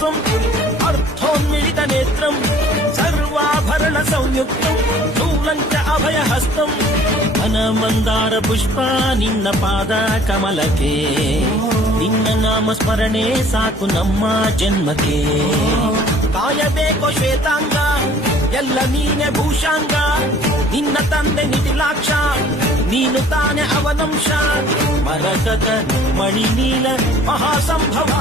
ಹಾಸಂ ಅರ್ಥೋನ್ಮಿಳಿತ ನೇತ್ರಂ ಸರ್ವಾಭರಣ ಸಂಯುಕ್ತಂ ಶೂಲಂಚ ಅಭಯ ಹಸ್ತಂ ಘನ ಮಂದಾರ ಪುಷ್ಪ ನಿನ್ನ ಪಾದ ಕಮಲಕ್ಕೆ ನಿನ್ನ ನಾಮ ಸ್ಮರಣೆ ಸಾಕು ನಮ್ಮ ಜನ್ಮಕ್ಕೆ ಕಾಯಬೇಕೋ ಶ್ವೇತಾಂಗ ಎಲ್ಲ ನೀನೆ ಭೂಷಾಂಗ ನಿನ್ನ ತಂದೆ ನಿಟಿಲಾಕ್ಷ ನೀನು ತಾನೆ ಅವನಂಶ ಮರಕತ ಮಣಿನೀಲ ಮಹಾಸಂಭವ